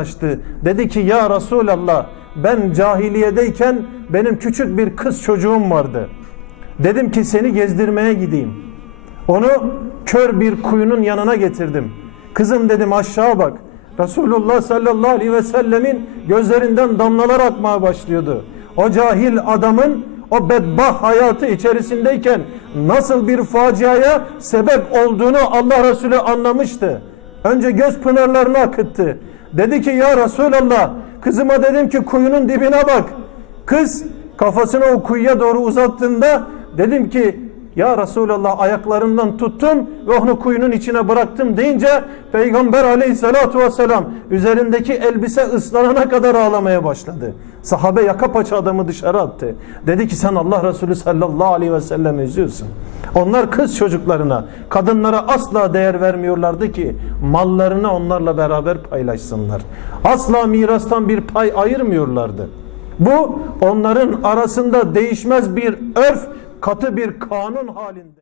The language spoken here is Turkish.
açtı. Dedi ki ya Resulallah ben cahiliyedeyken benim küçük bir kız çocuğum vardı. Dedim ki seni gezdirmeye gideyim. Onu kör bir kuyunun yanına getirdim. Kızım dedim aşağı bak. Resulullah sallallahu aleyhi ve sellemin gözlerinden damlalar akmaya başlıyordu. O cahil adamın o bedbah hayatı içerisindeyken nasıl bir faciaya sebep olduğunu Allah Resulü anlamıştı. Önce göz pınarlarını akıttı. Dedi ki ya Resulallah kızıma dedim ki kuyunun dibine bak. Kız kafasını o kuyuya doğru uzattığında dedim ki ya Resulallah ayaklarından tuttum ve onu kuyunun içine bıraktım deyince Peygamber aleyhissalatu vesselam üzerindeki elbise ıslanana kadar ağlamaya başladı. Sahabe yaka paça adamı dışarı attı. Dedi ki sen Allah Resulü sallallahu aleyhi ve sellem üzüyorsun. Onlar kız çocuklarına, kadınlara asla değer vermiyorlardı ki mallarını onlarla beraber paylaşsınlar. Asla mirastan bir pay ayırmıyorlardı. Bu onların arasında değişmez bir örf, katı bir kanun halinde.